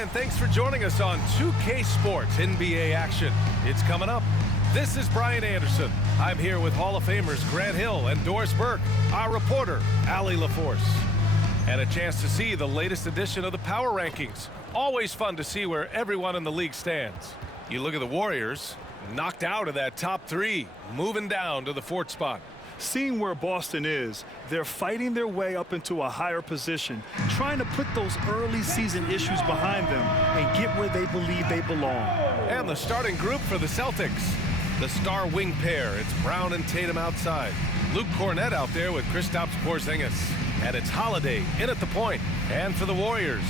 Hi, and thanks for joining us on 2K Sports NBA action. It's coming up. This is Brian Anderson. I'm here with Hall of Famers Grant Hill and Doris Burke, our reporter, Allie LaForce. And a chance to see the latest edition of the Power Rankings. Always fun to see where everyone in the league stands. You look at the Warriors, knocked out of that top three, moving down to the fourth spot. Seeing where Boston is, they're fighting their way up into a higher position, trying to put those early season issues behind them and get where they believe they belong. And the starting group for the Celtics. The star wing pair, it's Brown and Tatum outside. Luke Cornett out there with Kristaps Porzingis. And it's Holiday in at the point. And for the Warriors,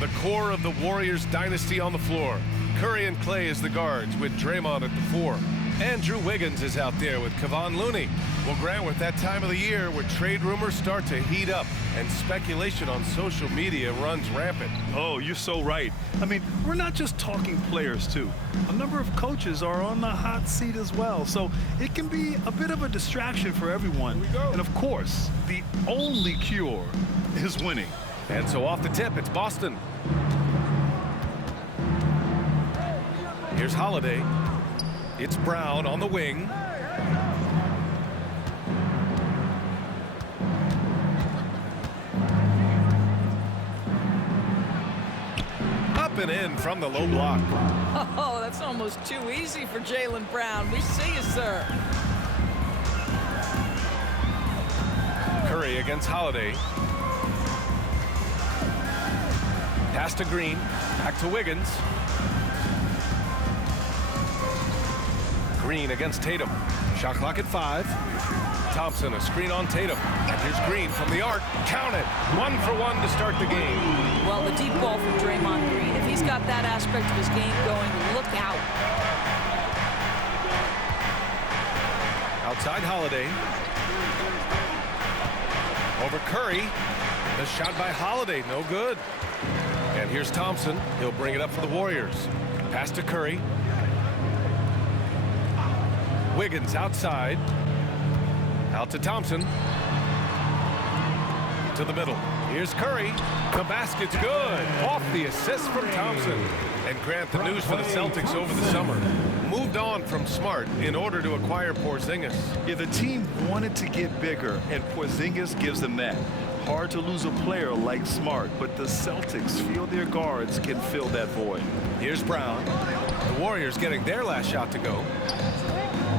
the core of the Warriors dynasty on the floor. Curry and Clay as the guards with Draymond at the four. Andrew Wiggins is out there with Kevon Looney. Well, Grant, with that time of the year where trade rumors start to heat up and speculation on social media runs rampant. Oh, you're so right. I mean, we're not just talking players, too. A number of coaches are on the hot seat as well, so it can be a bit of a distraction for everyone. And, of course, the only cure is winning. And so off the tip, it's Boston. Here's Holiday. It's Brown on the wing. Up and in from the low block. Oh, that's almost too easy for Jaylen Brown. We see you, sir. Curry against Holiday. Pass to Green. Back to Wiggins. Green against Tatum. Shot clock at 5. Thompson, a screen on Tatum. And here's Green from the arc. Count it. 1 for 1 to start the game. Well, the deep ball from Draymond Green. If he's got that aspect of his game going, look out. Outside Holiday. Over Curry. The shot by Holiday, no good. And here's Thompson. He'll bring it up for the Warriors. Pass to Curry. Wiggins outside. Out to Thompson. To the middle. Here's Curry. The basket's good. Off the assist from Thompson. And Grant, the news for the Celtics over the summer. Moved on from Smart in order to acquire Porzingis. Yeah, the team wanted to get bigger, and Porzingis gives them that. Hard to lose a player like Smart, but the Celtics feel their guards can fill that void. Here's Brown. The Warriors getting their last shot to go.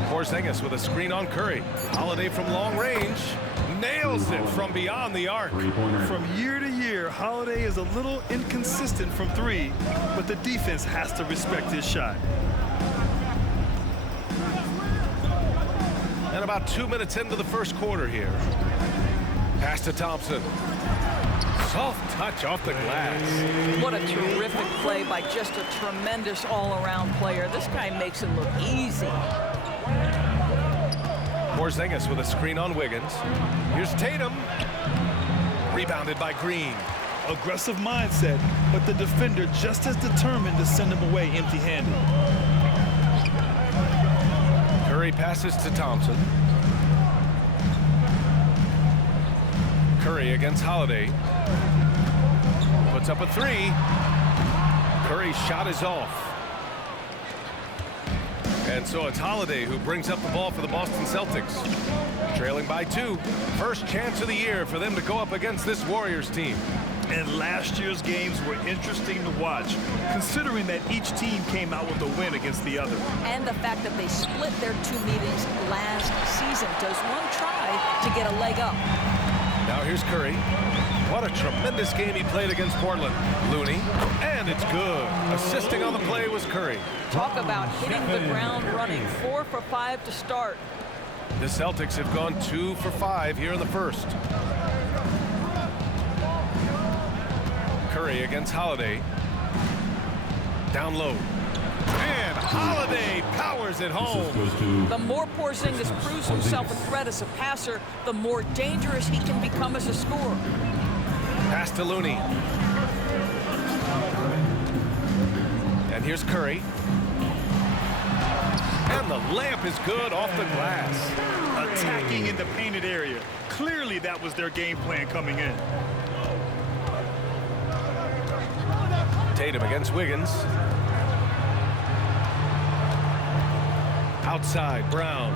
Porzingis with a screen on Curry. Holiday from long range. Nails it from beyond the arc. From year to year, Holiday is a little inconsistent from three, but the defense has to respect his shot. And about 2 minutes into the first quarter here. Pass to Thompson. Soft touch off the glass. What a terrific play by just a tremendous all-around player. This guy makes it look easy. Porzingis with a screen on Wiggins. Here's Tatum. Rebounded by Green. Aggressive mindset, but the defender just as determined to send him away empty-handed. Curry passes to Thompson. Curry against Holiday. Puts up a 3. Curry's shot is off. And so it's Holiday who brings up the ball for the Boston Celtics. Trailing by 2. First chance of the year for them to go up against this Warriors team. And last year's games were interesting to watch, considering that each team came out with a win against the other. And the fact that they split their 2 meetings last season. Does one try to get a leg up? Now here's Curry. What a tremendous game he played against Portland. Looney, and it's good. Assisting on the play was Curry. Talk about hitting the ground running. 4 for 5 to start. The Celtics have gone 2 for 5 here in the first. Curry against Holiday. Down low. And Holiday powers it home. The more Porzingis proves himself a threat as a passer, the more dangerous he can become as a scorer. Pass to Looney. And here's Curry. And the layup is good off the glass. Attacking in the painted area. Clearly that was their game plan coming in. Tatum against Wiggins. Outside, Brown.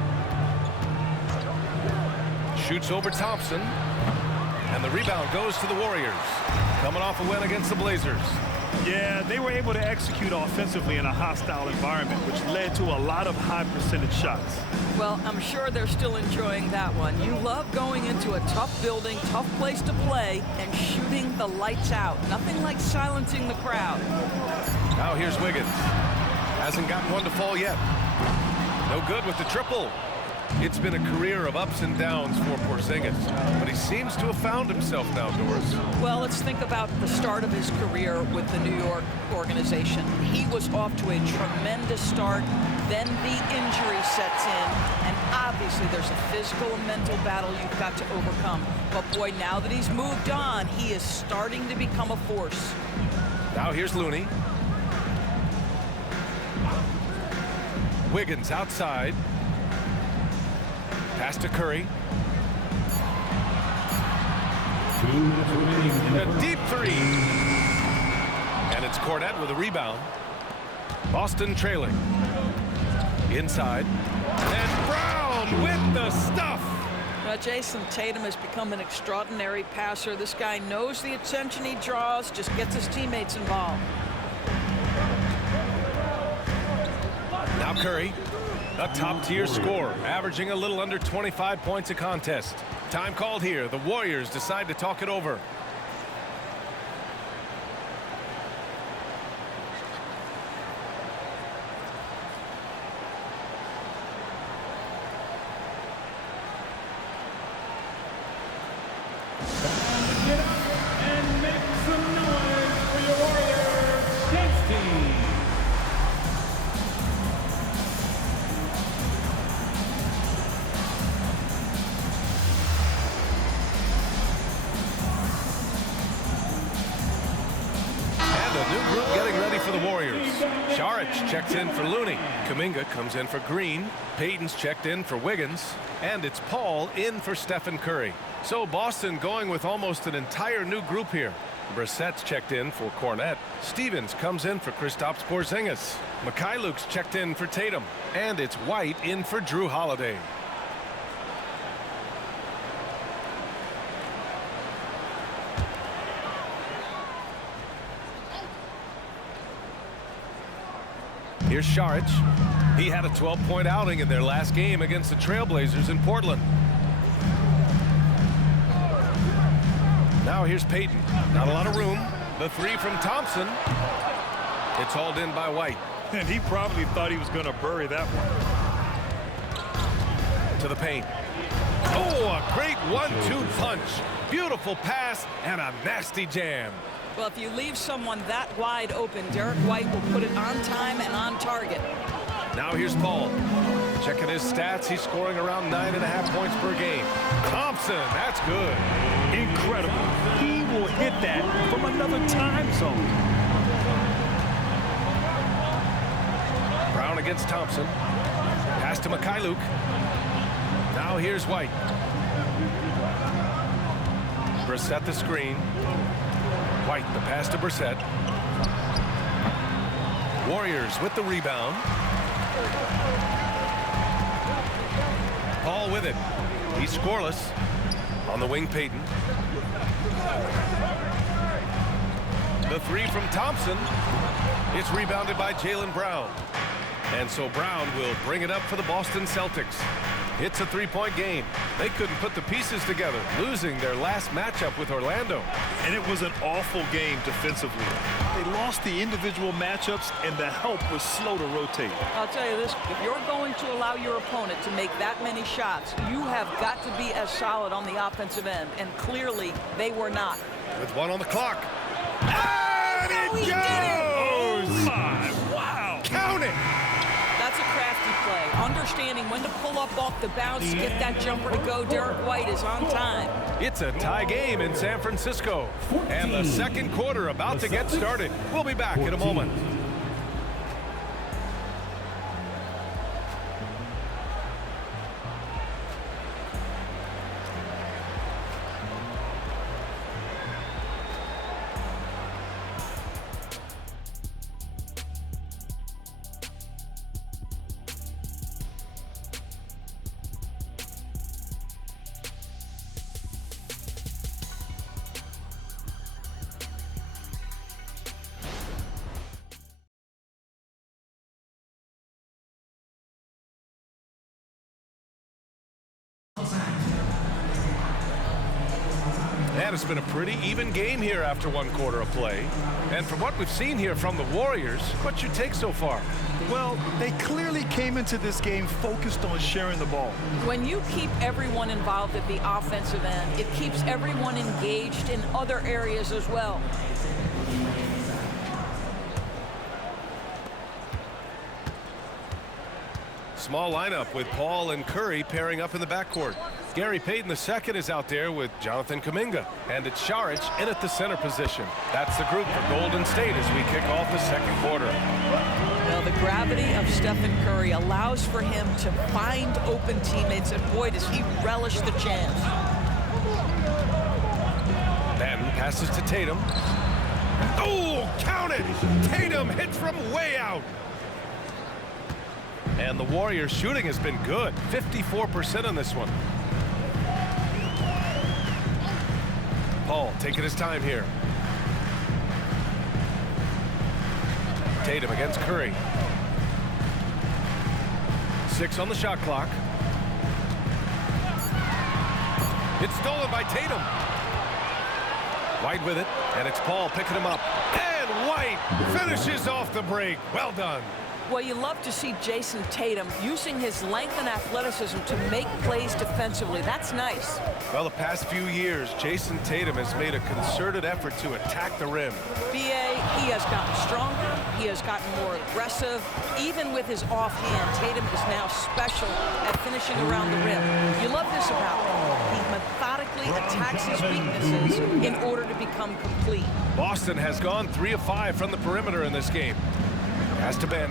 Shoots over Thompson. And the rebound goes to the Warriors. Coming off a win against the Blazers. Yeah, they were able to execute offensively in a hostile environment, which led to a lot of high percentage shots. Well, I'm sure they're still enjoying that one. You love going into a tough building, tough place to play, and shooting the lights out. Nothing like silencing the crowd. Now here's Wiggins. Hasn't gotten one to fall yet. No good with the triple. It's been a career of ups and downs for Porzingis, but he seems to have found himself now, Doris. Well, let's think about the start of his career with the New York organization. He was off to a tremendous start. Then the injury sets in, and obviously there's a physical and mental battle you've got to overcome. But boy, now that he's moved on, he is starting to become a force. Now here's Looney. Wiggins outside. Pass to Curry. A deep three. And it's Kornet with a rebound. Boston trailing. Inside. And Brown with the stuff. Jason Tatum has become an extraordinary passer. This guy knows the attention he draws, just gets his teammates involved. Now Curry. A top-tier scorer, averaging a little under 25 points a contest. Time called here. The Warriors decide to talk it over. Get up and make some noise for your Warriors dance team. For the Warriors. Saric checks in for Looney. Kuminga comes in for Green. Payton's checked in for Wiggins. And it's Paul in for Stephen Curry. So Boston going with almost an entire new group here. Brissett's checked in for Kornet. Stevens comes in for Kristaps Porzingis. Mikhailuk's checked in for Tatum. And it's White in for Drew Holiday. Here's Saric. He had a 12-point outing in their last game against the Trailblazers in Portland. Now here's Payton. Not a lot of room. The three from Thompson. It's hauled in by White. And he probably thought he was going to bury that one. To the paint. Oh, a great 1-2 punch. Beautiful pass and a nasty jam. Well, if you leave someone that wide open, Derek White will put it on time and on target. Now here's Paul. Checking his stats, he's scoring around 9.5 points per game. Thompson, that's good. Incredible. He will hit that from another time zone. Brown against Thompson. Pass to Mikhailuk. Now here's White. Brissett the screen. White the pass to Brissett. Warriors with the rebound. Paul with it. He's scoreless. On the wing, Payton. The three from Thompson. It's rebounded by Jaylen Brown. And so Brown will bring it up for the Boston Celtics. It's a three-point game. They couldn't put the pieces together, losing their last matchup with Orlando. And it was an awful game defensively. They lost the individual matchups, and the help was slow to rotate. I'll tell you this, if you're going to allow your opponent to make that many shots, you have got to be as solid on the offensive end, and clearly they were not. With one on the clock. And it goes! Oh, my. Wow. Count it! That's a crafty play. Understanding when to pull up off the bounce, get that jumper to go. Derek White is on time. It's a tie game in San Francisco. And the second quarter about to get started. We'll be back in a moment. And it's been a pretty even game here after 1 quarter of play. And from what we've seen here from the Warriors, what's your take so far? Well, they clearly came into this game focused on sharing the ball. When you keep everyone involved at the offensive end, it keeps everyone engaged in other areas as well. Small lineup with Paul and Curry pairing up in the backcourt. Gary Payton II is out there with Jonathan Kuminga. And it's Saric in at the center position. That's the group for Golden State as we kick off the second quarter. Well, the gravity of Stephen Curry allows for him to find open teammates, and boy, does he relish the chance. Then passes to Tatum. Oh, count it! Tatum hits from way out. And the Warriors' shooting has been good, 54% on this one. Paul taking his time here. Tatum against Curry. 6 on the shot clock. It's stolen by Tatum. White with it, and it's Paul picking him up. And White finishes off the break. Well done. Well, you love to see Jason Tatum using his length and athleticism to make plays defensively. That's nice. Well, the past few years, Jason Tatum has made a concerted effort to attack the rim. BA, he has gotten stronger. He has gotten more aggressive. Even with his offhand, Tatum is now special at finishing around the rim. You love this about him. He methodically attacks his weaknesses in order to become complete. Boston has gone 3 of 5 from the perimeter in this game. Pass to Ben.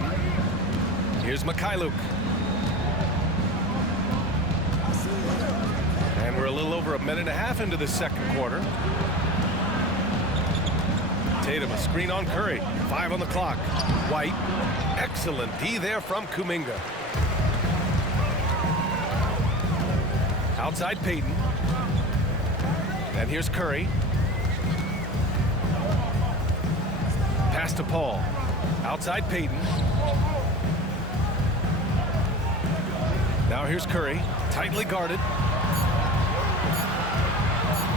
Here's Mikhailuk. And we're a little over a minute and a half into the second quarter. Tatum, a screen on Curry. 5 on the clock. White. Excellent D there from Kuminga. Outside Payton. And here's Curry. Pass to Paul. Outside Payton. Now here's Curry, tightly guarded.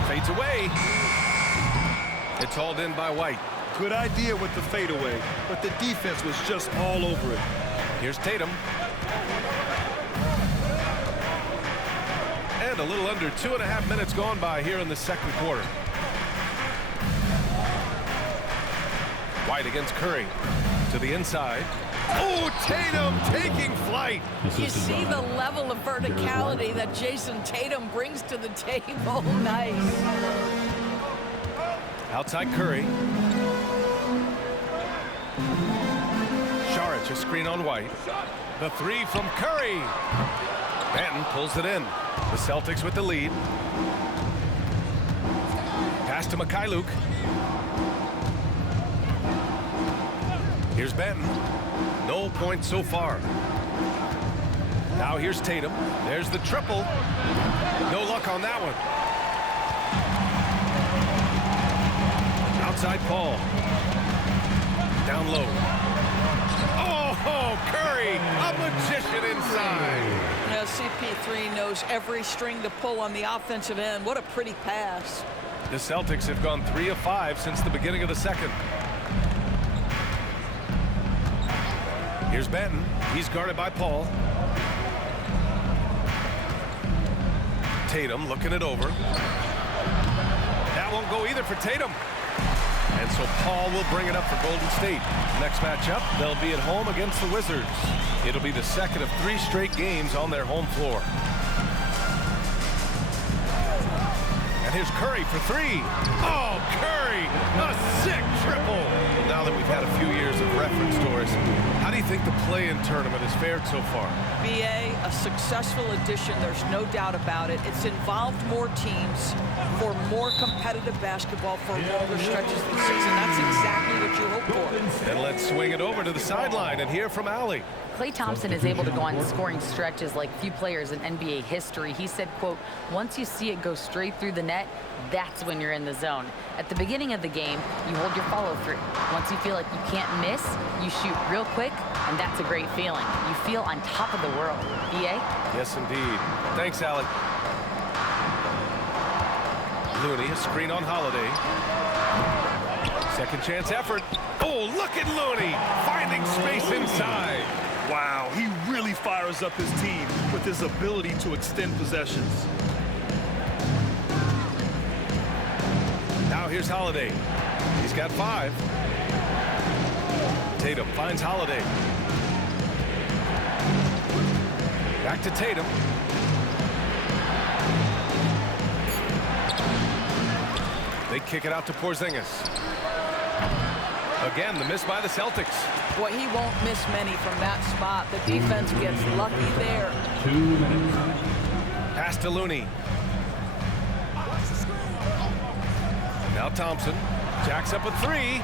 Fades away. It's hauled in by White. Good idea with the fadeaway, but the defense was just all over it. Here's Tatum. And a little under 2.5 minutes gone by here in the second quarter. White against Curry. To the inside. Oh, Tatum taking flight. You see the level of verticality that Jason Tatum brings to the table. Nice. Outside Curry. Saric, a screen on White. The 3 from Curry. Benton pulls it in. The Celtics with the lead. Pass to Mikhailuk. Here's Benton. No points so far. Now here's Tatum. There's the triple. No luck on that one. Outside Paul. Down low. Oh, Curry, a magician inside. Now CP3 knows every string to pull on the offensive end. What a pretty pass. The Celtics have gone 3 of 5 since the beginning of the second. Here's Benton. He's guarded by Paul. Tatum looking it over. That won't go either for Tatum. And so Paul will bring it up for Golden State. Next matchup, they'll be at home against the Wizards. It'll be the second of 3 straight games on their home floor. And here's Curry for 3. Oh, Curry, a sick triple. Now that we've had a few years of reference to us, how do you think the play-in tournament has fared so far? BA, a successful addition, there's no doubt about it. It's involved more teams for more competitive basketball for longer stretches of the season. That's exactly what you hope for. And let's swing it over to the sideline and hear from Allie. Klay Thompson is able to go on scoring stretches like few players in NBA history. He said, quote, once you see it go straight through the net, that's when you're in the zone. At the beginning of the game, you hold your follow through. Once you feel like you can't miss, you shoot real quick, and that's a great feeling. You feel on top of the world. BA? Yes, indeed. Thanks, Allie. Looney, a screen on Holiday. Second chance effort. Oh, look at Looney finding space inside. Wow, he really fires up his team with his ability to extend possessions. Now here's Holiday. He's got 5. Tatum finds Holiday. Back to Tatum. They kick it out to Porzingis. Again, the miss by the Celtics. Boy, he won't miss many from that spot. The defense gets lucky there. 2 minutes. Pass to Looney. Now Thompson jacks up a 3.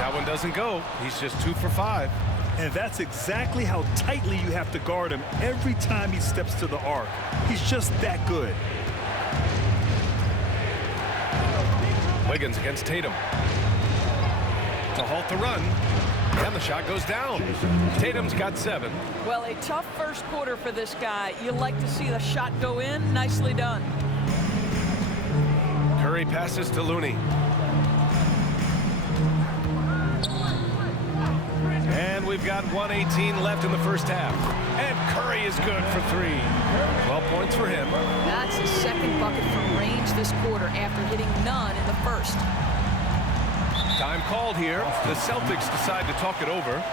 That one doesn't go. He's just 2 for 5. And that's exactly how tightly you have to guard him every time he steps to the arc. He's just that good. Wiggins against Tatum. To halt the run. And the shot goes down. Tatum's got 7. Well, a tough first quarter for this guy. You like to see the shot go in. Nicely done. Curry passes to Looney. And we've got 1:18 left in the first half. And Curry is good for 3. 12 points for him. That's his second bucket from range this quarter after hitting none in the first. Time called here. The Celtics decide to talk it over.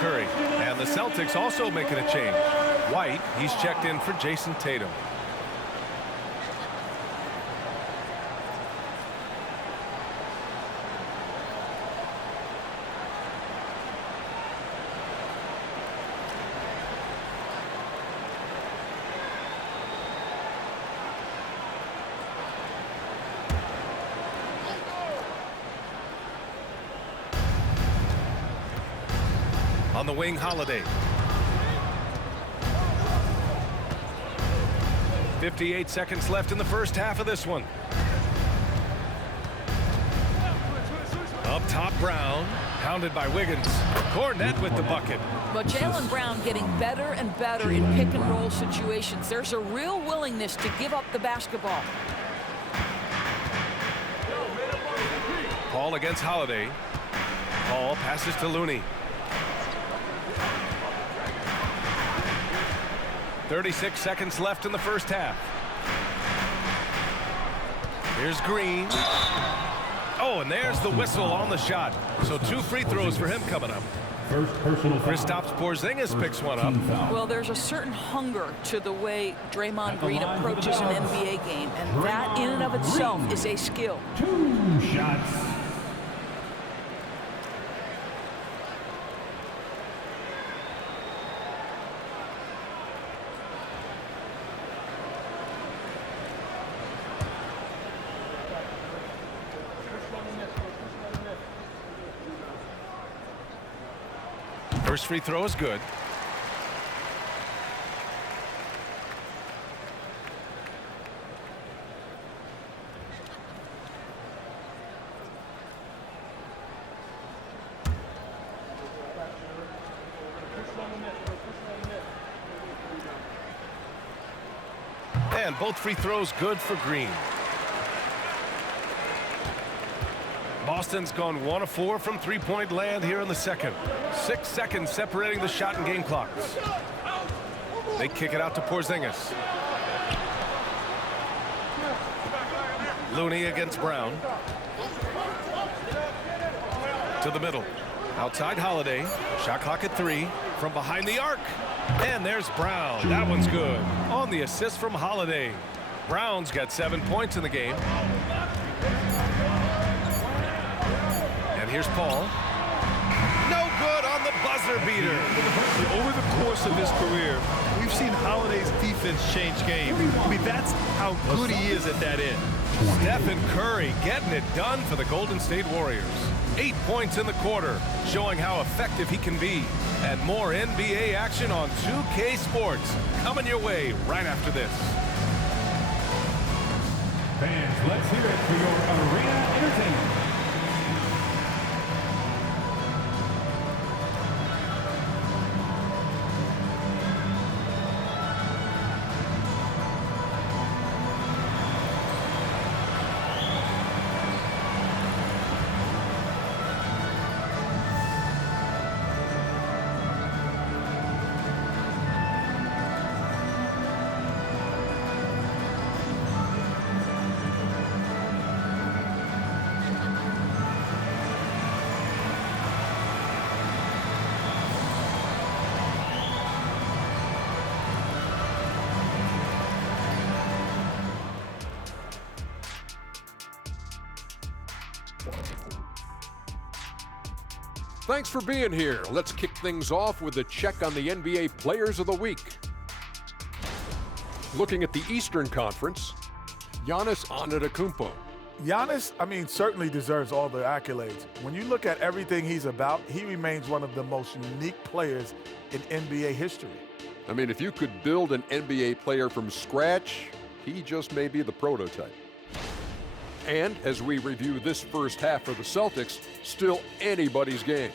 Curry. And the Celtics also making a change. White, he's checked in for Jason Tatum. On the wing, Holiday. 58 seconds left in the first half of this one. Up top, Brown. Pounded by Wiggins. Cornette with the bucket. But Jaylen Brown getting better and better in pick and roll situations. There's a real willingness to give up the basketball. Paul against Holiday. Paul passes to Looney. 36 seconds left in the first half. Here's Green. Oh, and there's the whistle on the shot. So 2 free throws for him coming up. First personal foul. Kristaps Porzingis picks one up. Well, there's a certain hunger to the way Draymond Green approaches an NBA game, and that in and of itself is a skill. 2 shots. First free throw is good. And both free throws good for Green. Boston's gone 1 of 4 from three-point land here in the second. 6 seconds separating the shot and game clocks. They kick it out to Porzingis. Looney against Brown. To the middle. Outside Holiday. Shot clock at 3. From behind the arc. And there's Brown. That one's good. On the assist from Holiday. Brown's got 7 points in the game. And here's Paul. No good on the buzzer beater. Over the course of his career, we've seen Holiday's defense change games. I mean, that's how good he is at that end. Stephen Curry getting it done for the Golden State Warriors. 8 points in the quarter, showing how effective he can be. And more NBA action on 2K Sports coming your way right after this. Fans, let's hear it for your arena entertainment. Thanks for being here. Let's kick things off with a check on the NBA Players of the Week. Looking at the Eastern Conference, Giannis Antetokounmpo. Giannis, certainly deserves all the accolades. When you look at everything he's about, he remains one of the most unique players in NBA history. If you could build an NBA player from scratch, he just may be the prototype. And as we review this first half for the Celtics, still anybody's game.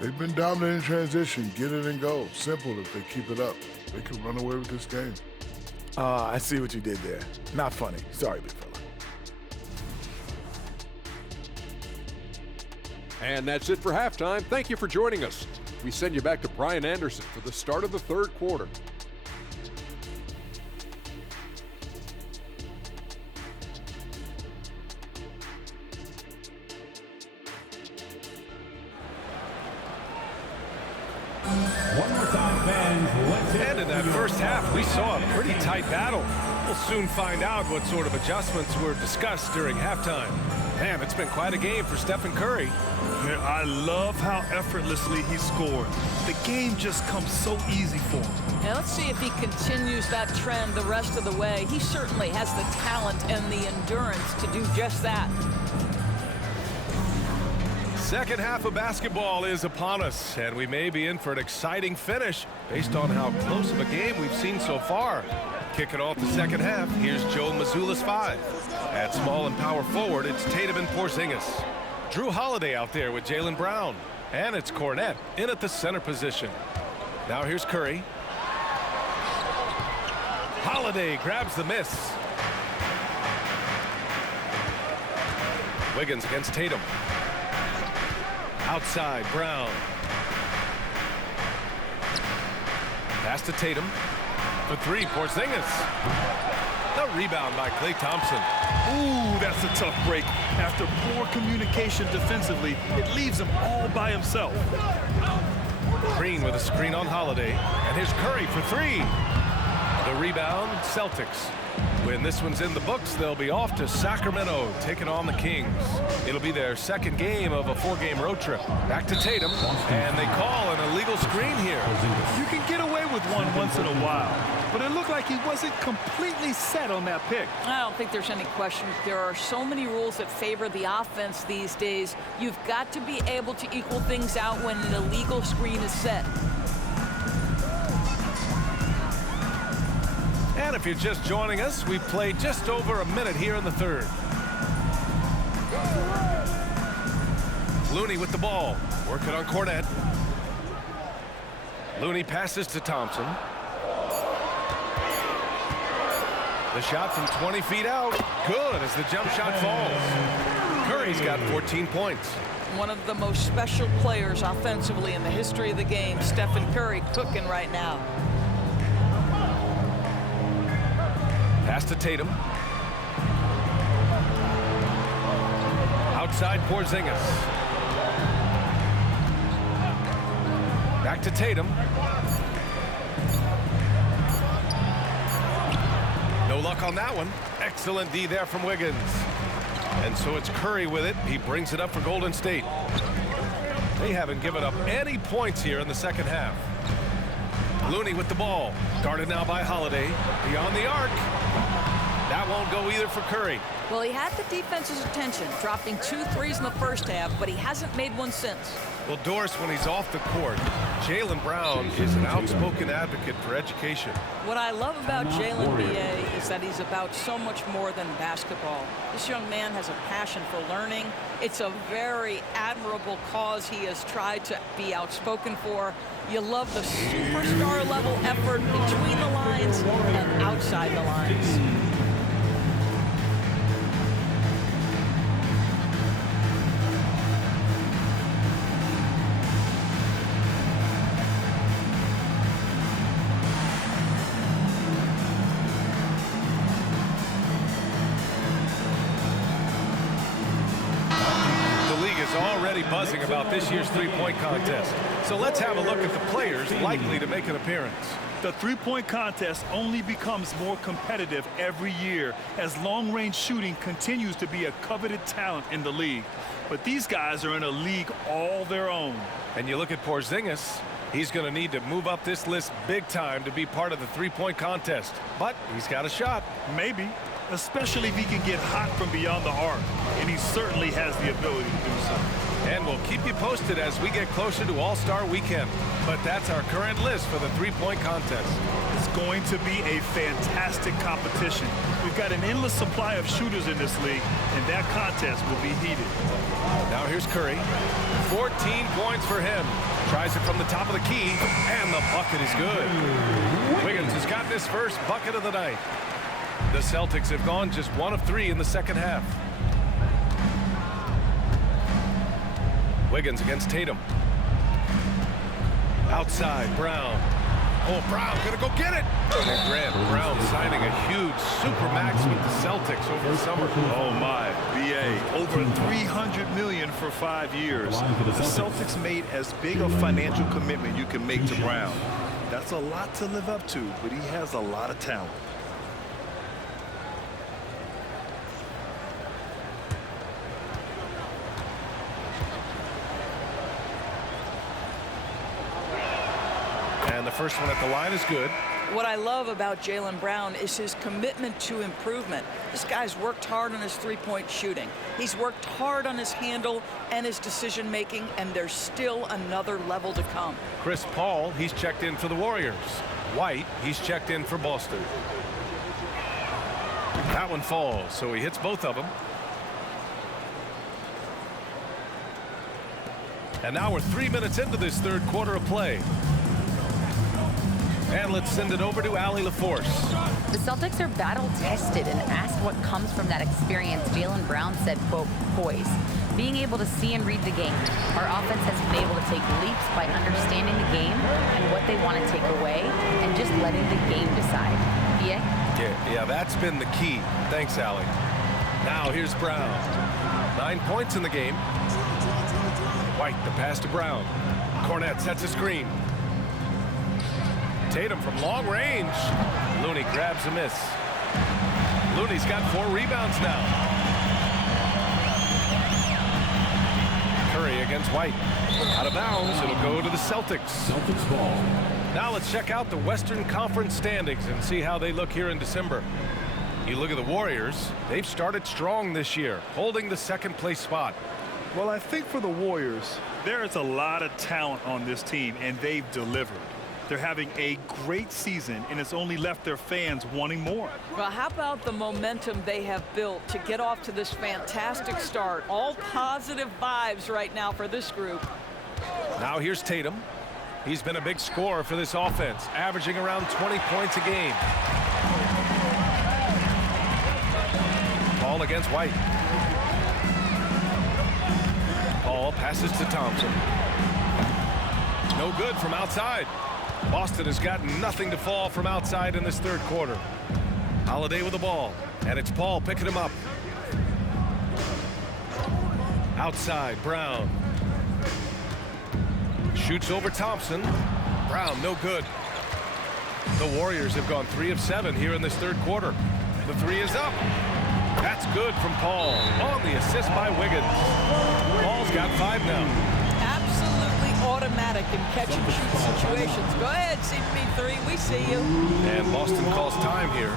They've been dominant in transition. Get it and go. Simple if they keep it up. They could run away with this game. I see what you did there. Not funny. Sorry, big fella. And that's it for halftime. Thank you for joining us. We send you back to Brian Anderson for the start of the third quarter. And in that first half, we saw a pretty tight battle. We'll soon find out what sort of adjustments were discussed during halftime. Man, it's been quite a game for Stephen Curry. Yeah, I love how effortlessly he scored. The game just comes so easy for him. Now let's see if he continues that trend the rest of the way. He certainly has the talent and the endurance to do just that. Second half of basketball is upon us, and we may be in for an exciting finish based on how close of a game we've seen so far. Kicking off the second half, here's Joe Mazzulla's 5. At small and power forward, it's Tatum and Porzingis. Drew Holiday out there with Jaylen Brown. And it's Kornet in at the center position. Now here's Curry. Holiday grabs the miss. Wiggins against Tatum. Outside, Brown. Pass to Tatum. For 3, Porzingis. The rebound by Klay Thompson. Ooh, that's a tough break. After poor communication defensively, it leaves him all by himself. Green with a screen on Holiday. And here's Curry for 3. The rebound, Celtics. When this one's in the books, they'll be off to Sacramento, taking on the Kings. It'll be their second game of a 4-game road trip. Back to Tatum, and they call an illegal screen here. You can get away with one once in a while, but it looked like he wasn't completely set on that pick. I don't think there's any question. There are so many rules that favor the offense these days. You've got to be able to equal things out when an illegal screen is set. And if you're just joining us, we've played just over a minute here in the third. Looney with the ball, working on Kornet. Looney passes to Thompson. The shot from 20 feet out. Good as the jump shot falls. Curry's got 14 points. One of the most special players offensively in the history of the game, Stephen Curry, cooking right now. Pass to Tatum. Outside Porzingis. Back to Tatum. No luck on that one. Excellent D there from Wiggins. And so it's Curry with it. He brings it up for Golden State. They haven't given up any points here in the second half. Looney with the ball. Guarded now by Holiday. Beyond the arc. That won't go either for Curry. Well, he had the defense's attention, dropping 2 threes in the first half, but he hasn't made one since. Well, Doris, when he's off the court, Jaylen Brown is an outspoken advocate for education. What I love about Jaylen, B.A., is that he's about so much more than basketball. This young man has a passion for learning. It's a very admirable cause he has tried to be outspoken for. You love the superstar level effort between the lines and outside the lines. Buzzing about this year's three-point contest. So let's have a look at the players likely to make an appearance. The three-point contest only becomes more competitive every year as long-range shooting continues to be a coveted talent in the league. But these guys are in a league all their own. And you look at Porzingis, he's going to need to move up this list big time to be part of the three-point contest. But he's got a shot. Maybe, especially if he can get hot from beyond the arc. And he certainly has the ability to do so. And we'll keep you posted as we get closer to All-Star Weekend. But that's our current list for the three-point contest. It's going to be a fantastic competition. We've got an endless supply of shooters in this league, and that contest will be heated. Now here's Curry. 14 points for him. Tries it from the top of the key, and the bucket is good. Wiggins has got his first bucket of the night. The Celtics have gone just 1 of 3 in the second half. Wiggins against Tatum. Outside, Brown. Oh, Brown gonna go get it. And Grant Brown signing a huge supermax with the Celtics over the summer. Oh my, BA, over $300 million for 5 years. The Celtics made as big a financial commitment you can make to Brown. That's a lot to live up to, but he has a lot of talent. And the first one at the line is good. What I love about Jaylen Brown is his commitment to improvement. This guy's worked hard on his three-point shooting. He's worked hard on his handle and his decision-making, and there's still another level to come. Chris Paul, he's checked in for the Warriors. White, he's checked in for Boston. That one falls, so he hits both of them. And now we're 3 minutes into this third quarter of play. And let's send it over to Allie LaForce. The Celtics are battle-tested, and asked what comes from that experience, Jaylen Brown said, quote, poise. Being able to see and read the game. Our offense has been able to take leaps by understanding the game and what they want to take away and just letting the game decide. Yeah? Yeah, that's been the key. Thanks, Allie. Now here's Brown. 9 points in the game. White, the pass to Brown. Cornette sets a screen. Tatum from long range. Looney grabs a miss. Looney's got 4 rebounds now. Curry against White. Out of bounds, it'll go to the Celtics. Celtics ball. Now let's check out the Western Conference standings and see how they look here in December. You look at the Warriors, they've started strong this year, holding the second place spot. Well, I think for the Warriors, there is a lot of talent on this team, and they've delivered. They're having a great season, and it's only left their fans wanting more. Well, how about the momentum they have built to get off to this fantastic start? All positive vibes right now for this group. Now here's Tatum. He's been a big scorer for this offense, averaging around 20 points a game. Paul against White. Paul passes to Thompson. No good from outside. Boston has got nothing to fall from outside in this third quarter. Holiday with the ball, and it's Paul picking him up. Outside, Brown. Shoots over Thompson. Brown, no good. The Warriors have gone 3 of 7 here in this third quarter. The three is up. That's good from Paul on the assist by Wiggins. Paul's got 5 now. Absolutely automatic in catch-and-shoot situations. Go ahead, CP3, we see you. And Boston calls time here.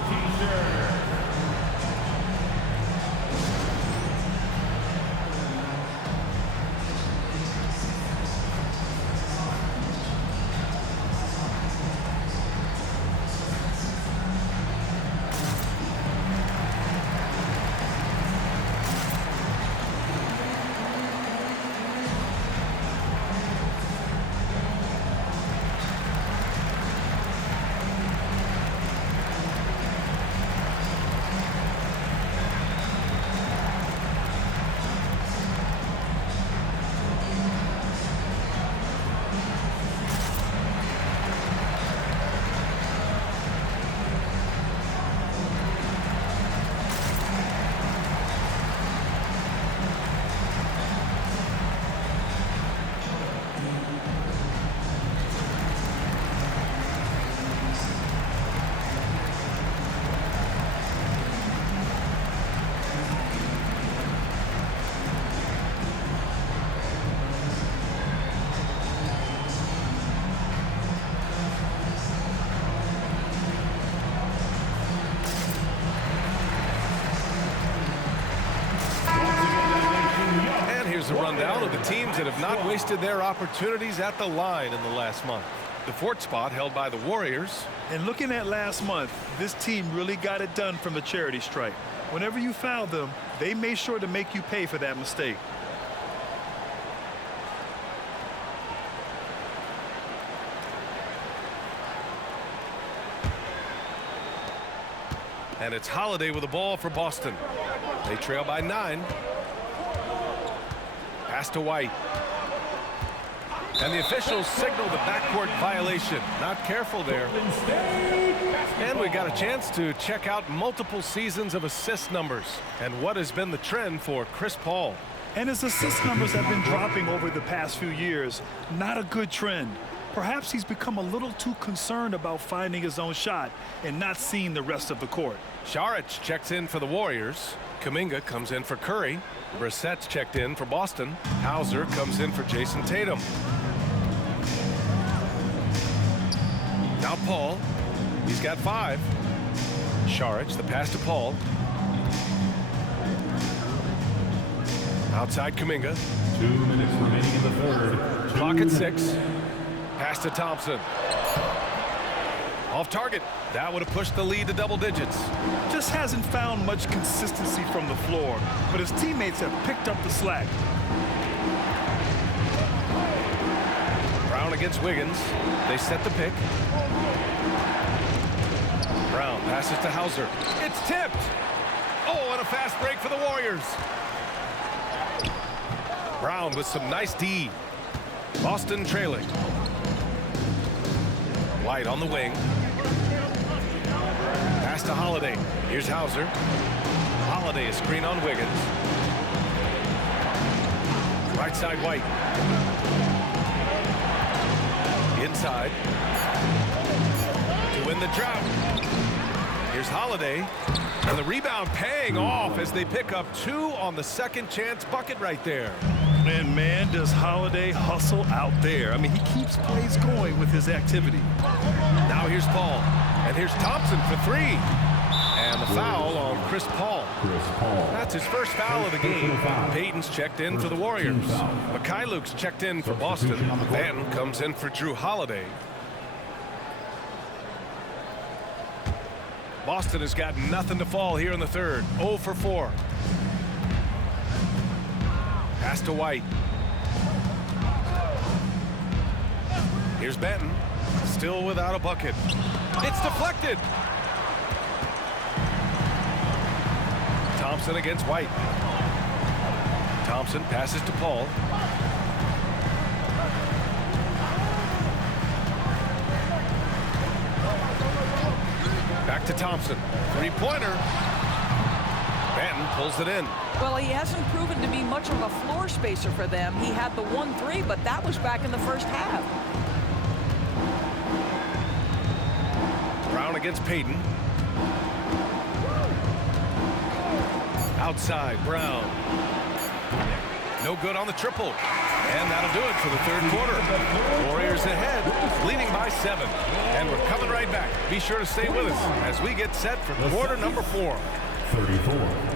A rundown of the teams that have not wasted their opportunities at the line in the last month. The 4th spot held by the Warriors. And looking at last month, this team really got it done from the charity stripe. Whenever you fouled them, they made sure to make you pay for that mistake. And it's Holiday with the ball for Boston. They trail by 9. Pass to White. And the officials signal the backcourt violation. Not careful there. And we got a chance to check out multiple seasons of assist numbers and what has been the trend for Chris Paul. And his assist numbers have been dropping over the past few years. Not a good trend. Perhaps he's become a little too concerned about finding his own shot and not seeing the rest of the court. Saric checks in for the Warriors. Kuminga comes in for Curry. Brissett's checked in for Boston. Hauser comes in for Jason Tatum. Now Paul. He's got 5. Saric, the pass to Paul. Outside Kuminga. 2 minutes remaining in the third. Clock at 6. Pass to Thompson. Off target. That would have pushed the lead to double digits. Just hasn't found much consistency from the floor, but his teammates have picked up the slack. Brown against Wiggins. They set the pick. Brown passes to Hauser. It's tipped. Oh, and a fast break for the Warriors. Brown with some nice D. Boston trailing. White on the wing. Pass to Holiday. Here's Hauser. Holiday, a screen on Wiggins. Right side White. Inside. To win the drought. Here's Holiday. And the rebound paying off as they pick up 2 on the second chance bucket right there. And man, does Holiday hustle out there. I mean, he keeps plays going with his activity. Now here's Paul. And here's Thompson for 3. And the foul on Chris Paul. That's his first foul of the game. Payton's checked in for the Warriors. Mikhailuk's checked in for Boston. Banton comes in for Drew Holiday. Boston has got nothing to fall here in the third. 0 for 4. Pass to White. Here's Benton, still without a bucket. It's deflected. Thompson against White. Thompson passes to Paul. Back to Thompson. Three-pointer. Benton pulls it in. Well, he hasn't proven to be much of a floor spacer for them. He had the 1-3, but that was back in the first half. Brown against Payton. Outside, Brown. No good on the triple. And that'll do it for the third quarter. Warriors ahead, leading by 7. And we're coming right back. Be sure to stay with us as we get set for quarter number 4. 34.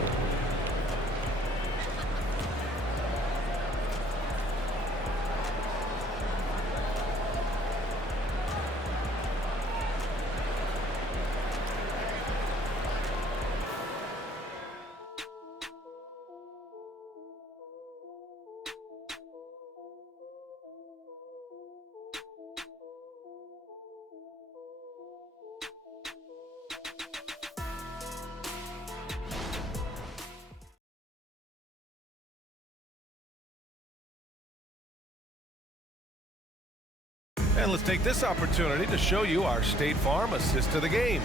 And let's take this opportunity to show you our State Farm assist to the game.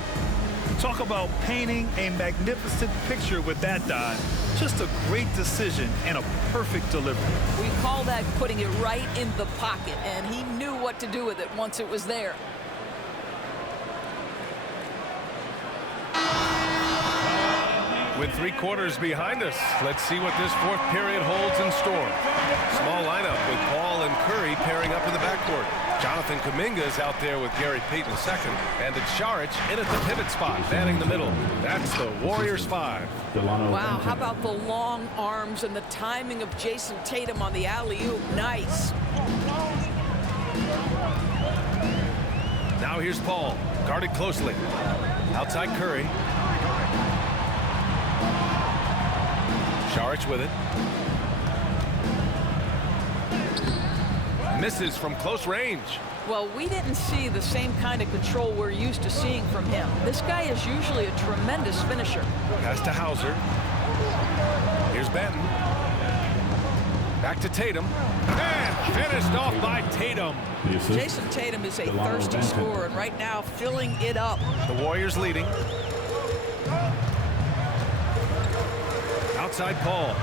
Talk about painting a magnificent picture with that dive. Just a great decision and a perfect delivery. We call that putting it right in the pocket, and he knew what to do with it once it was there. With 3 quarters behind us, let's see what this fourth period holds in store. Small lineup with Paul and Curry pairing up in the backcourt. Jonathan Kuminga is out there with Gary Payton II, and it's Saric in at the pivot spot, manning the middle. That's the Warriors 5. Wow, how about the long arms and the timing of Jason Tatum on the alley-oop? Nice. Now here's Paul, guarded closely. Outside Curry. Saric with it. Misses from close range. Well, we didn't see the same kind of control we're used to seeing from him. This guy is usually a tremendous finisher. Pass to Hauser. Here's Benton. Back to Tatum. And finished off by Tatum. Jason Tatum is a thirsty scorer, and right now filling it up. The Warriors leading. Outside Paul.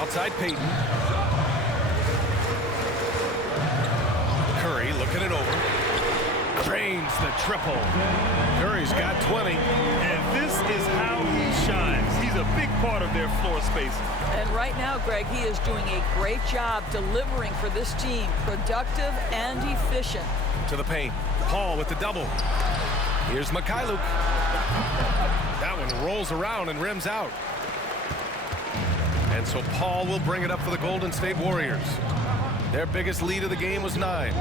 Outside Payton. Curry looking it over. Drains the triple. Curry's got 20. And this is how he shines. He's a big part of their floor space. And right now, Greg, he is doing a great job delivering for this team. Productive and efficient. To the paint. Paul with the double. Here's Mikhailuk. That one rolls around and rims out. And so Paul will bring it up for the Golden State Warriors. Their biggest lead of the game was 9.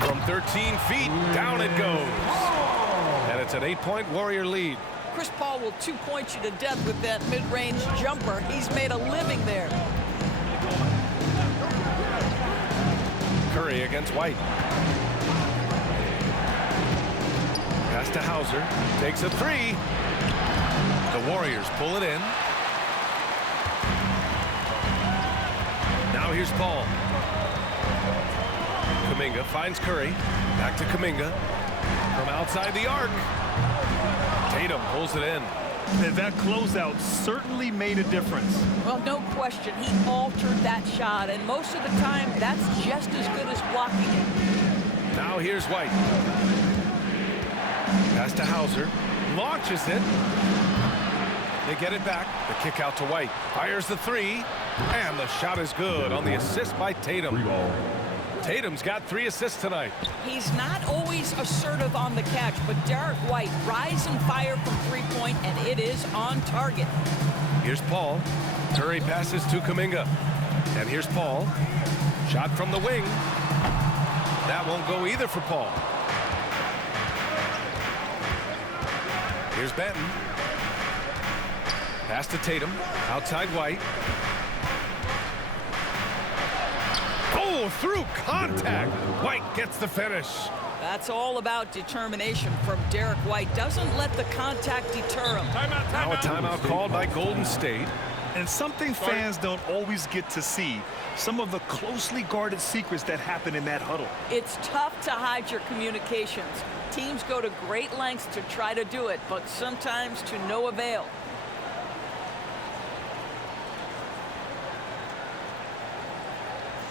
From 13 feet, down it goes. And it's an 8-point Warrior lead. Chris Paul will two-point you to death with that mid-range jumper. He's made a living there. Curry against White. Pass to Hauser. Takes a 3. The Warriors pull it in. Now here's Paul. Kuminga finds Curry. Back to Kuminga. From outside the arc. Tatum pulls it in. And that closeout certainly made a difference. Well, no question. He altered that shot, and most of the time, that's just as good as blocking it. Now here's White. Pass to Hauser. Launches it. They get it back. The kick out to White. Fires the 3. And the shot is good on the assist by Tatum. Tatum's got 3 assists tonight. He's not always assertive on the catch, but Derek White rise and fire from three-point, and it is on target. Here's Paul. Curry passes to Kuminga. And here's Paul. Shot from the wing. That won't go either for Paul. Here's Benton. Pass to Tatum. Outside White. Oh, through contact. White gets the finish. That's all about determination from Derek White. Doesn't let the contact deter him. Now a timeout called by Golden State. And something fans don't always get to see, some of the closely guarded secrets that happen in that huddle. It's tough to hide your communications. Teams go to great lengths to try to do it, but sometimes to no avail.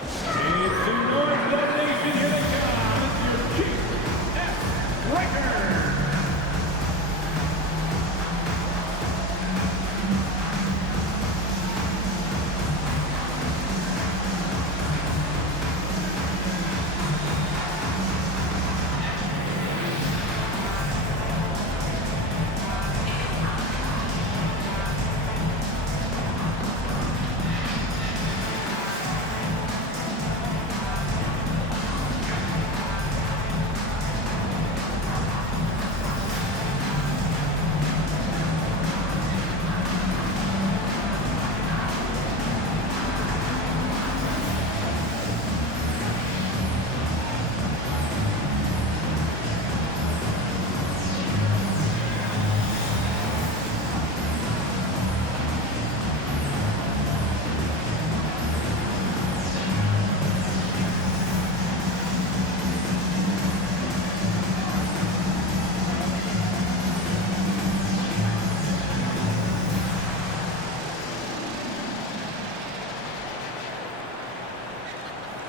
It's the North Nation. Here they come. It's your Chief F. Riker.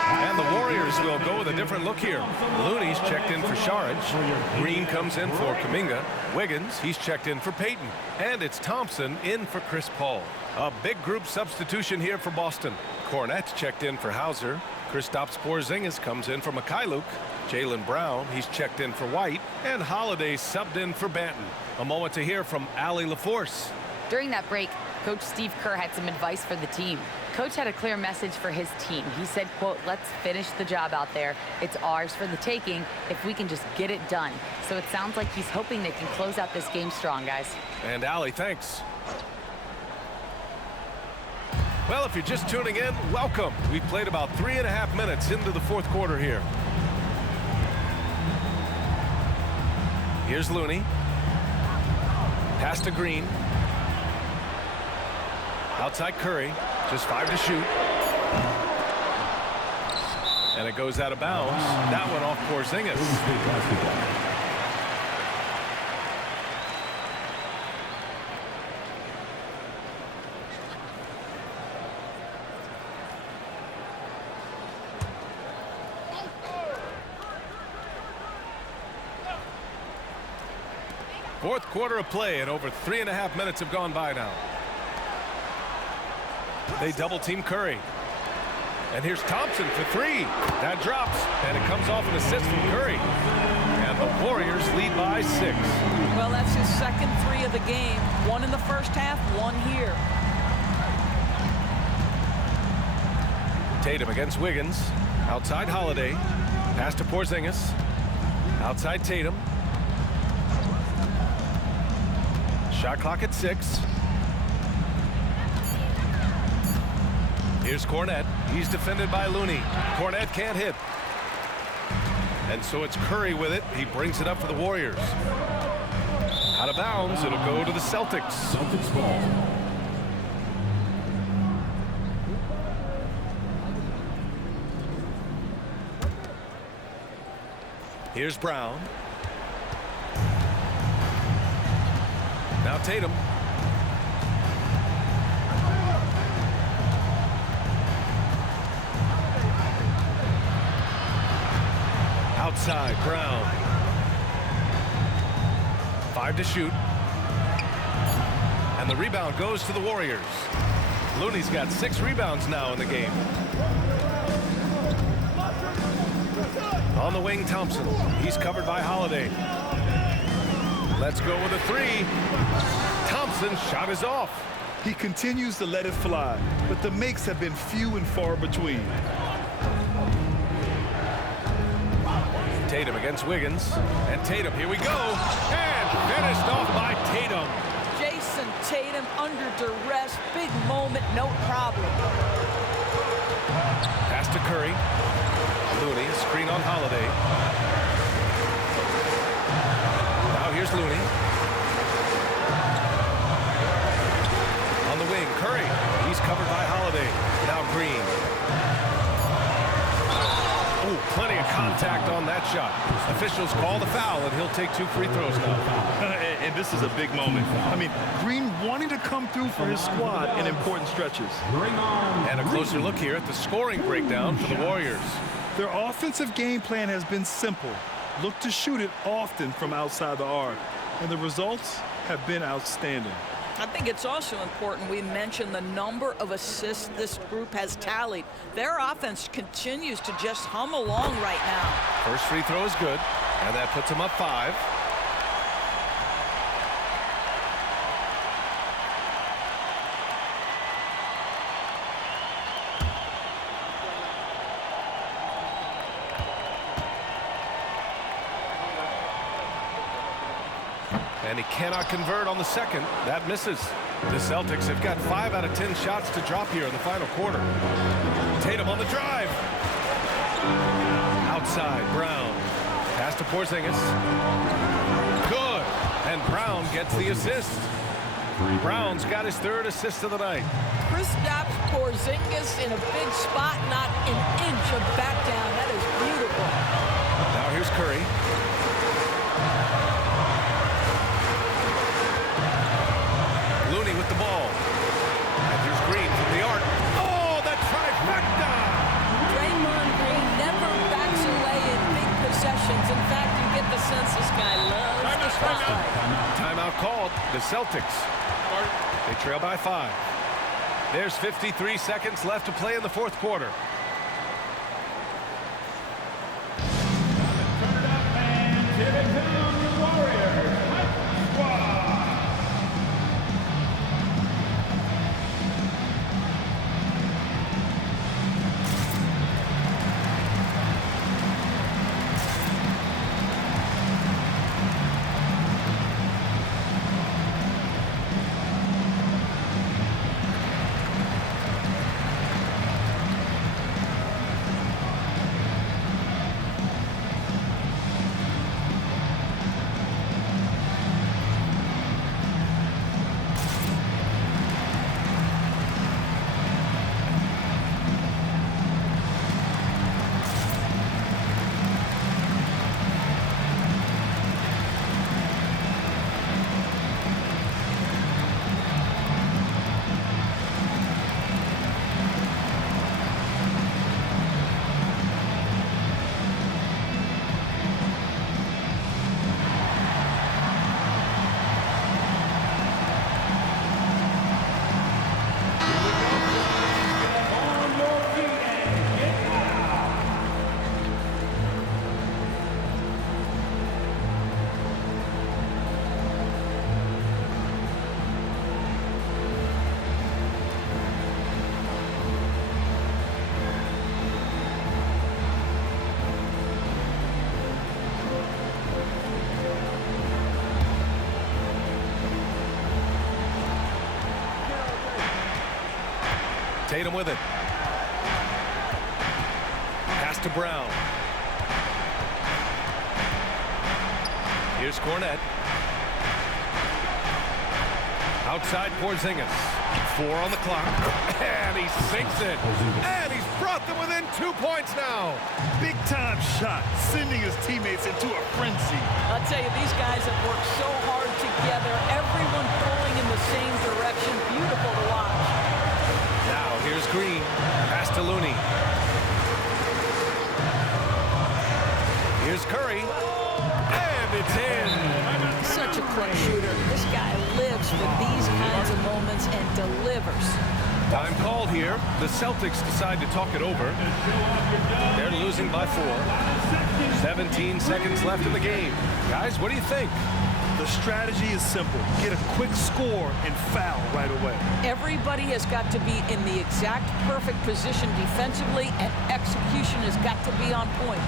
And the Warriors will go with a different look here. Looney's checked in for Saric. Green comes in for Kuminga. Wiggins, he's checked in for Payton. And it's Thompson in for Chris Paul. A big group substitution here for Boston. Kornet's checked in for Hauser. Kristaps Porzingis comes in for Mikhailuk. Jaylen Brown, he's checked in for White. And Holiday subbed in for Banton. A moment to hear from Allie LaForce. During that break, Coach Steve Kerr had some advice for the team. Coach had a clear message for his team. He said, quote, let's finish the job out there. It's ours for the taking if we can just get it done. So it sounds like he's hoping they can close out this game strong, guys. And Allie, thanks. Well, if you're just tuning in, welcome. We've played about 3.5 minutes into the fourth quarter here. Here's Looney. Pass to Green. Outside Curry. Just 5 to shoot. And it goes out of bounds. That one off Porzingis. Fourth quarter of play, and over 3.5 minutes have gone by now. They double team Curry. And here's Thompson for 3. That drops, and it comes off an assist from Curry. And the Warriors lead by 6. Well, that's his second 3 of the game. 1 in the first half, 1 here. Tatum against Wiggins. Outside Holiday. Pass to Porzingis. Outside Tatum. Shot clock at 6. Here's Kornet. He's defended by Looney. Kornet can't hit. And so it's Curry with it. He brings it up for the Warriors. Out of bounds. It'll go to the Celtics. Celtics ball. Here's Brown. Now Tatum. Outside, Brown. 5 to shoot. And the rebound goes to the Warriors. Looney's got 6 rebounds now in the game. On the wing, Thompson. He's covered by Holiday. Let's go with a 3. Thompson's shot is off. He continues to let it fly, but the makes have been few and far between. Tatum against Wiggins. And Tatum, here we go. And finished off by Tatum. Jason Tatum under duress, big moment, no problem. Pass to Curry. Looney, a screen on Holiday. Now here's Looney. On the wing, Curry. He's covered by Holiday. Now Green. Oh, plenty of contact on that shot. Officials call the foul, and he'll take 2 free throws now. And this is a big moment. I mean, Green wanting to come through for his squad in important stretches. And a closer look here at the scoring breakdown for the Warriors. Their offensive game plan has been simple. Look to shoot it often from outside the arc. And the results have been outstanding. I think it's also important we mention the number of assists this group has tallied. Their offense continues to just hum along right now. First free throw is good, and that puts them up 5. And he cannot convert on the second. That misses. The Celtics have got 5 out of 10 shots to drop here in the final quarter. Tatum on the drive. Outside, Brown. Pass to Porzingis. Good. And Brown gets the assist. Brown's got his 3rd assist of the night. Kristaps Porzingis in a big spot, not an inch of back down. That is beautiful. Now here's Curry. Looney with the ball. And here's Green from the arc. Oh, the trifecta! Draymond Green never backs away in big possessions. In fact, you get the sense this guy loves the spotlight. Timeout called. The Celtics. They trail by 5. There's 53 seconds left to play in the 4th quarter. Turn it up and give it down the Warriors. Hype Squad. Tatum with it. Pass to Brown. Here's Cornette. Outside Porzingis. 4 on the clock. And he sinks it. And he's brought them within 2 points now. Big time shot, sending his teammates into a frenzy. I'll tell you, these guys have worked so hard together. Everyone pulling in the same direction. Beautiful to watch. Now here's Green. Pass to Looney. Here's Curry. And it's in. Such a clutch shooter. This guy lives for these kinds of moments and delivers. Time called here. The Celtics decide to talk it over. They're losing by 4. 17 seconds left in the game. Guys, what do you think? The strategy is simple. Get a quick score and foul right away. Everybody has got to be in the exact perfect position defensively, and execution has got to be on point.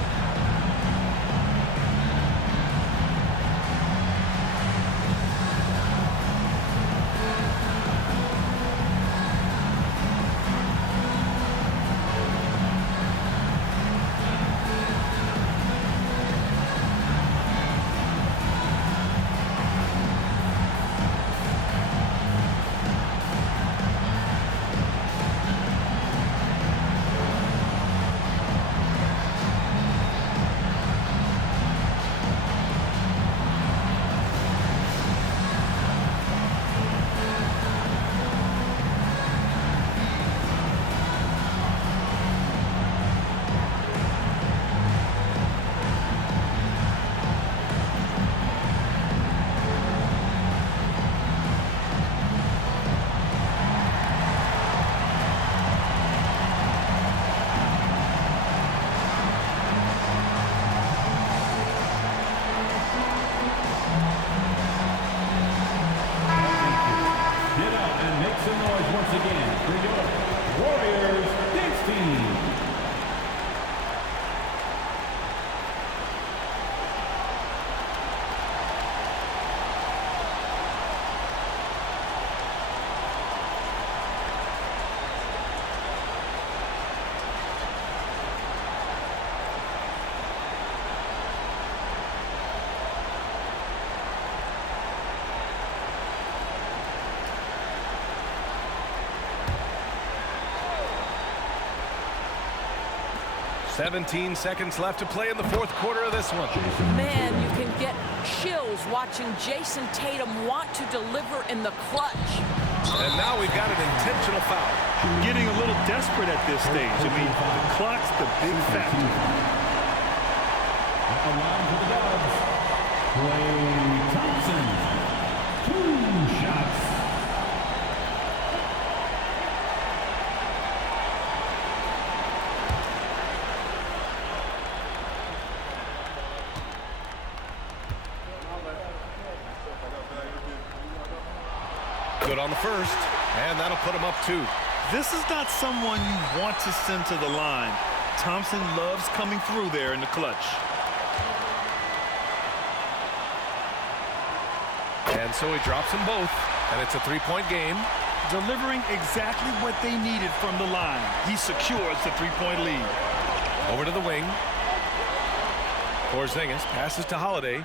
Make some noise once again for your Warriors dance team. "17 seconds left to play in the fourth quarter of this one. Man, you can get chills watching Jason Tatum want to deliver in the clutch. And now we've got an intentional foul. Getting a little desperate at this stage. I mean, the clock's the big factor. At the line for the Dubs, Klay Thompson. 2 shots. Good on the first, and that'll put him up 2. This is not someone you want to send to the line. Thompson loves coming through there in the clutch. And so he drops them both, and it's a 3-point game. Delivering exactly what they needed from the line. He secures the 3-point lead. Over to the wing. Porzingis passes to Holiday.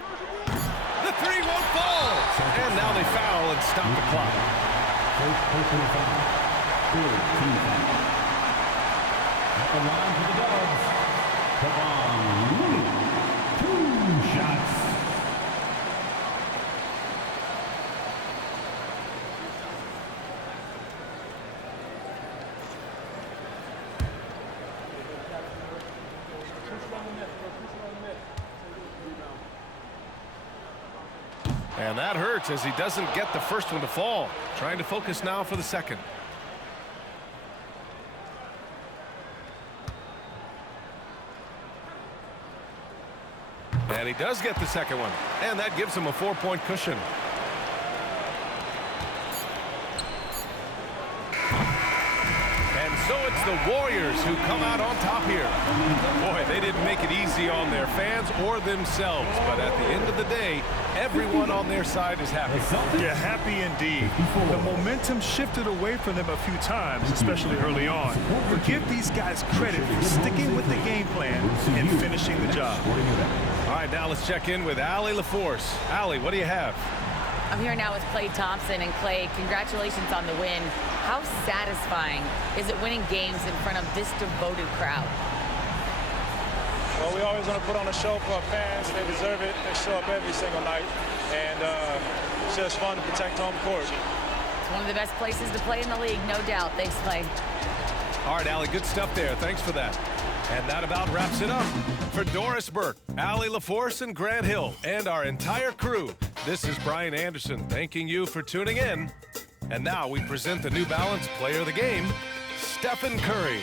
The 3 won't fall! And now they foul and stop the clock. First personal foul. 13 foul. At the line for the Dubs, Kevon Looney. 2 shots. And that hurts as he doesn't get the first one to fall. Trying to focus now for the second. And he does get the second one. And that gives him a 4-point cushion. And so it's the Warriors who come out on top here. Boy, they didn't make it easy on their fans or themselves. But at the end of the day, everyone on their side is happy. Yeah, happy indeed. The momentum shifted away from them a few times, especially early on. But give these guys credit for sticking with the game plan and finishing the job. All right, now let's check in with Allie LaForce. Allie, what do you have? I'm here now with Klay Thompson. And Klay, congratulations on the win. How satisfying is it winning games in front of this devoted crowd? Well, we always want to put on a show for our fans. They deserve it. They show up every single night. And it's just fun to protect home court. It's one of the best places to play in the league, no doubt. Thanks, Klay. All right, Allie, good stuff there. Thanks for that. And that about wraps it up. For Doris Burke, Allie LaForce, and Grant Hill, and our entire crew, this is Brian Anderson thanking you for tuning in. And now we present the New Balance Player of the Game, Stephen Curry.